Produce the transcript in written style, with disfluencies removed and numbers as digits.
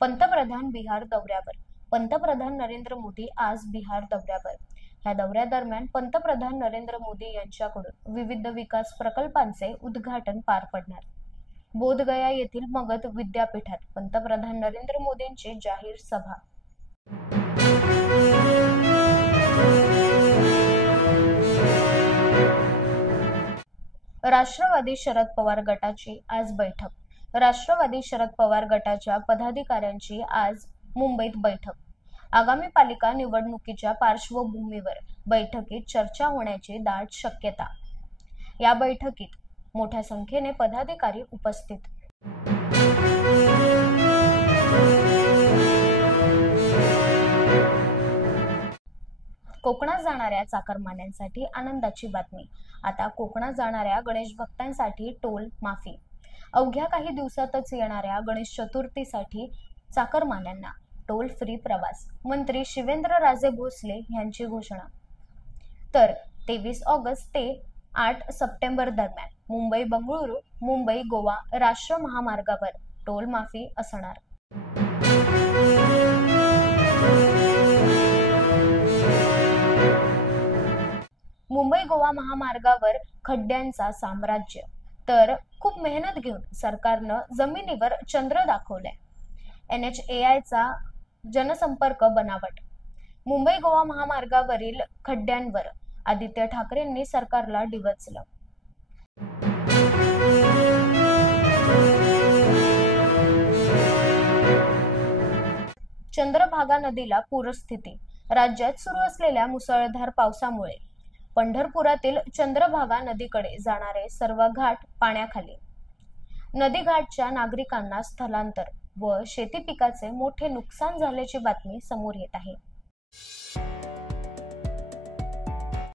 पंतप्रधान बिहार दौऱ्यावर. पंतप्रधान नरेंद्र मोदी आज बिहार दौऱ्यावर. या दौऱ्यादरम्यान पंतप्रधान नरेंद्र मोदी यांच्याकडून विविध विकास प्रकल्पांचे उद्घाटन पार पडणार. बोधगया येथील मगध विद्यापीठात पंतप्रधान नरेंद्र मोदींची जाहीर सभा. राष्ट्रवादी शरद पवार गटाची आज बैठक. राष्ट्रवादी शरद पवार गटाच्या पदाधिकाऱ्यांची आज मुंबईत बैठक. आगामी पालिका निवडणुकीच्या पार्श्वभूमीवर बैठकीत चर्चा होण्याची दाट शक्यता. या बैठकीत मोठ्या संख्येने पदाधिकारी उपस्थित. कोकणात जाणाऱ्या चाकरमान्यांसाठी आनंदाची बातमी. आता कोकणात जाणाऱ्या गणेश भक्तांसाठी टोल माफी. अवघ्या काही दिवसातच येणाऱ्या गणेश चतुर्थीसाठी चाकरमान्यांना टोल फ्री प्रवास. मंत्री शिवेंद्रराजे भोसले यांची घोषणा. तर 23 ऑगस्ट ते 8 सप्टेंबर दरम्यान मुंबई बंगळुरू, मुंबई गोवा राष्ट्र महामार्गावर टोल माफी असणार. मुंबई गोवा महामार्गावर खड्ड्यांचा साम्राज्य. तर खूप मेहनत घेऊन सरकारनं जमिनीवर चंद्र दाखवलंय. NHAIचा जनसंपर्क बनावट. मुंबई गोवा महामार्गावरील खड्ड्यांवर आदित्य ठाकरेंनी सरकारला डिवचलं. चंद्रभागा नदीला पूरस्थिती. राज्यात सुरू असलेल्या मुसळधार पावसामुळे पंढरपुरातील चंद्रभागा नदीकडे जाणारे सर्व घाट पाण्याखाली. नदीघाटच्या नागरिकांना स्थलांतर व शेती पिकाचे मोठे नुकसान झाल्याची बातमी समोर येत आहे.